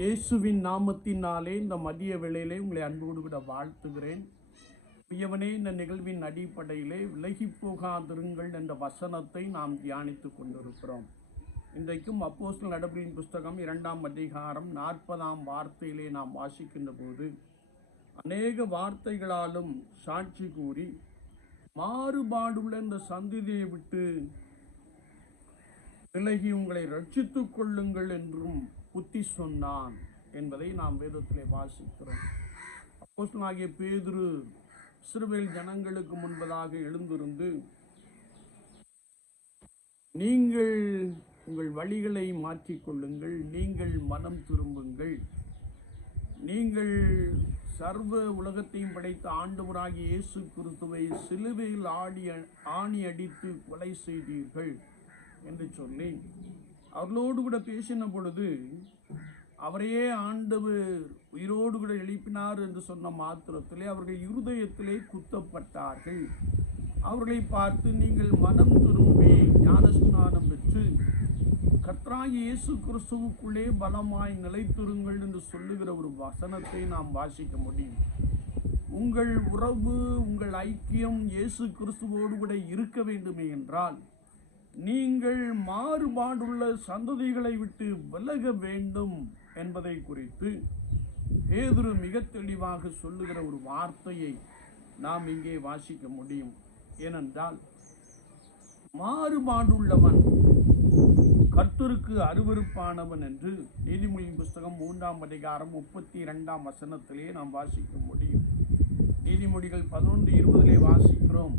இயேசுவின் நாமத்தினாலே இந்த மதிய வேளையிலே உங்களை அன்போடு விட வாழ்த்துகிறேன். பியவனே இந்த நிகழ்வின் அடிப்படையிலே விலகி போகாதிருங்கள் என்ற வசனத்தை நாம் தியானித்துக் கொண்டிருக்கிறோம். இன்றைக்கும் அப்போஸ்டல் நடபடியின் புஸ்தகம் இரண்டாம் அதிகாரம் நாற்பதாம் வார்த்தையிலே நாம் வாசிக்கின்ற போது அநேக வார்த்தைகளாலும் சாட்சி கூறி மாறுபாடுள்ள இந்த சந்ததியை விட்டு விலகி உங்களை ரட்சித்துக் கொள்ளுங்கள் என்றும் புத்தி சொன்னான் என்பதை நாம் வேதத்திலே வாசிக்கிறோம். அப்போஸ்தலனாகிய பேதுரு சிறுவேல் ஜனங்களுக்கு முன்பதாக எழுந்திருந்து நீங்கள் உங்கள் வழிகளை மாற்றிக்கொள்ளுங்கள் நீங்கள் மனம் திரும்புங்கள். நீங்கள் சர்வ உலகத்தையும் படைத்த ஆண்டவராகிய இயேசு கிறிஸ்துவை சிலுவையில் ஆடி ஆணி அடித்து கொலை செய்தீர்கள். என்று சொல்லி அவர்களோடு கூட பேசின பொழுது அவரையே ஆண்டவர் உயிரோடு கூட எழுப்பினார் என்று சொன்ன மாத்திரத்திலே அவர்கள் இருதயத்திலே குத்தப்பட்டார்கள். அவர்களை பார்த்து நீங்கள் மனம் திரும்பி ஞானஸ்நானம் பெற்று கத்ராய் இயேசு கிறிஸ்துவுக்குள்ளே பலமாய் நிலைத்திருங்கள் என்று சொல்லுகிற ஒரு வசனத்தை நாம் வாசிக்க முடியும். உங்கள் உறவு உங்கள் ஐக்கியம் இயேசு கிறிஸ்துவோடு கூட இருக்க வேண்டுமே என்றால் நீங்கள் மாறுபாடுள்ள சந்ததிகளை விட்டு விலக வேண்டும் என்பதை குறித்து பேதுரு மிக தெளிவாக சொல்லுகிற ஒரு வார்த்தையை நாம் இங்கே வாசிக்க முடியும். ஏனென்றால் மாறுபாடுள்ளவன் கர்த்தருக்கு அருவருப்பானவன் என்று நீதிமொழியின் புஸ்தகம் மூன்றாம் அதிகாரம் முப்பத்தி இரண்டாம் வசனத்திலே நாம் வாசிக்க முடியும். நீதிமொழிகள் பதினொன்று இருபதிலே வாசிக்கிறோம்.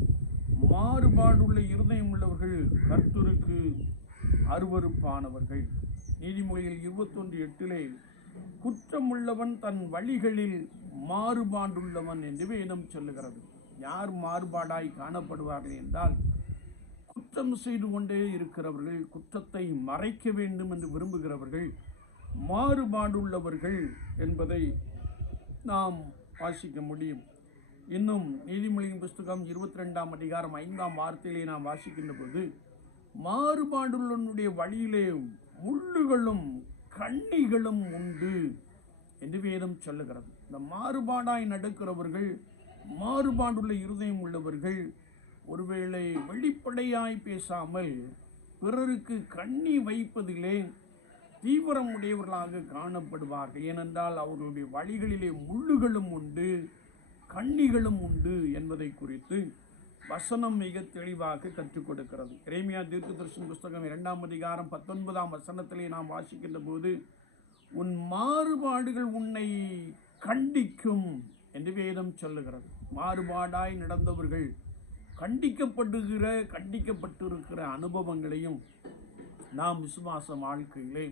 மாறுபாடுள்ள இருதயம் உள்ளவர்கள் கர்த்தருக்கு அருவருப்பானவர்கள். நீதிமொழியில் இருபத்தொன்று எட்டிலே குற்றமுள்ளவன் தன் வழிகளில் மாறுபாடுள்ளவன் என்று வேதம் சொல்லுகிறது. யார் மாறுபாடாய் காணப்படுவார்கள் என்றால் குற்றம் செய்து கொண்டே இருக்கிறவர்கள் குற்றத்தை மறைக்க வேண்டும் என்று விரும்புகிறவர்கள் மாறுபாடுள்ளவர்கள் என்பதை நாம் வாசிக்க முடியும். இன்னும் நீதிமொழியின் புஸ்தகம் இருபத்தி ரெண்டாம் அதிகாரம் ஐந்தாம் வார்த்தையிலே நாம் வாசிக்கின்ற போது மாறுபாடுள்ளனுடைய வழியிலே முள்ளுகளும் கண்ணிகளும் உண்டு என்று வேதம் சொல்லுகிறது. இந்த மாறுபாடாய் நடக்கிறவர்கள் மாறுபாடுள்ள இருதயம் உள்ளவர்கள் ஒருவேளை வெளிப்படையாய் பேசாமல் பிறருக்கு கண்ணி வைப்பதிலே தீவிரம் உடையவர்களாக காணப்படுவார்கள். ஏனென்றால் அவர்களுடைய வழிகளிலே முள்ளுகளும் உண்டு கண்ணிகளும் உண்டு என்பதை குறித்து வசனம் மிக தெளிவாக கற்றுக் கொடுக்கிறது. இறைமையா தீர்க்கதர்ஷன் புஸ்தகம் இரண்டாம் அதிகாரம் பத்தொன்பதாம் வசனத்திலே நாம் வாசிக்கின்ற போது உன் மாறுபாடுகள் உன்னை கண்டிக்கும் என்று வேதம் சொல்லுகிறது. மாறுபாடாய் நடந்தவர்கள் கண்டிக்கப்படுகிற கண்டிக்கப்பட்டிருக்கிற அனுபவங்களையும் நாம் விசுவாச வாழ்க்கையிலே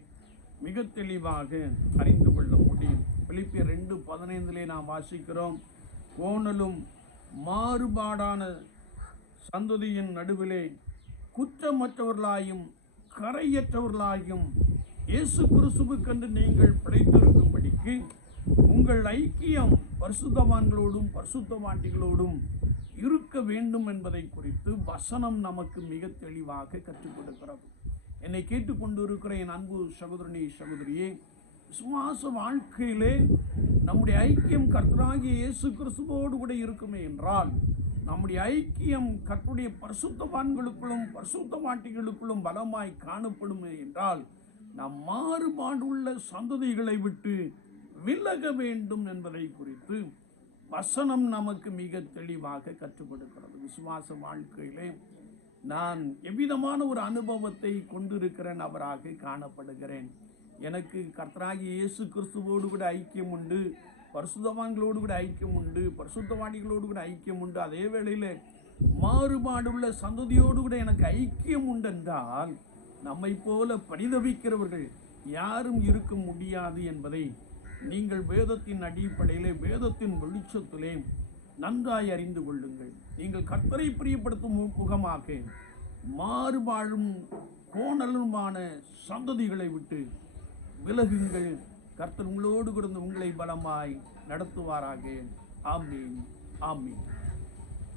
மிக தெளிவாக அறிந்து கொள்ள முடியும். பிலிப்பியர் ரெண்டு பதினைந்திலே நாம் வாசிக்கிறோம் கோணலும் மாறுபாடான சந்ததியின் நடுவிலே குற்றமற்றவர்களாயும் கரையற்றவர்களாயும் இயேசு கிறிஸ்துவுக்கென்று நீங்கள் பிழைத்திருக்கும்படிக்கு உங்கள் ஐக்கியம் பரிசுத்தவான்களோடும் பரிசுத்தவாண்டிகளோடும் இருக்க வேண்டும் என்பதை குறித்து வசனம் நமக்கு மிக தெளிவாக கற்றுக் கொடுக்கிறது. என்னை கேட்டுக்கொண்டிருக்கிற என் அன்பு சகோதரனே சகோதரியே விசுவாச வாழ்க்கையிலே நம்முடைய ஐக்கியம் கர்த்தராகிய இயேசு கிறிஸ்துவோடு கூட இருக்குமே என்றால் நம்முடைய ஐக்கியம் கர்த்தருடைய பரிசுத்தவான்களுக்குள்ளும் பரிசுத்தவாட்டிகளுக்குள்ளும் பலமாய் காணப்படுமே என்றால் நம் மாறுபாடுள்ள சந்ததிகளை விட்டு விலக வேண்டும் என்பதை குறித்து வசனம் நமக்கு மிக தெளிவாக கற்றுக் கொடுக்கிறது விசுவாச வாழ்க்கையிலே நான் எவ்விதமான ஒரு அனுபவத்தை கொண்டிருக்கிற நபராக காணப்படுகிறேன். எனக்கு கர்த்தராகி இயேசு கிறிஸ்துவோடு கூட ஐக்கியம் உண்டு. பரிசுத்தவான்களோடு கூட ஐக்கியம் உண்டு. பரிசுத்தவாணிகளோடு கூட ஐக்கியம் உண்டு. அதே வேளையில் மாறுபாடுள்ள சந்ததியோடு கூட எனக்கு ஐக்கியம் உண்டு என்றால் நம்மை போல பரிதவிக்கிறவர்கள் யாரும் இருக்க முடியாது என்பதை நீங்கள் வேதத்தின் அடிப்படையிலே வேதத்தின் வெளிச்சத்திலே நன்றாய் அறிந்து கொள்ளுங்கள். நீங்கள் கர்த்தரை பிரியப்படுத்தும் முகமாக மாறுபாடும் கோணலுமான சந்ததிகளை விட்டு விலகுங்கள். கர்த்தர் உங்களோடு கூட இருந்து உங்களை பலமாய் நடத்துவாராக. ஆமீன். ஆமீன்.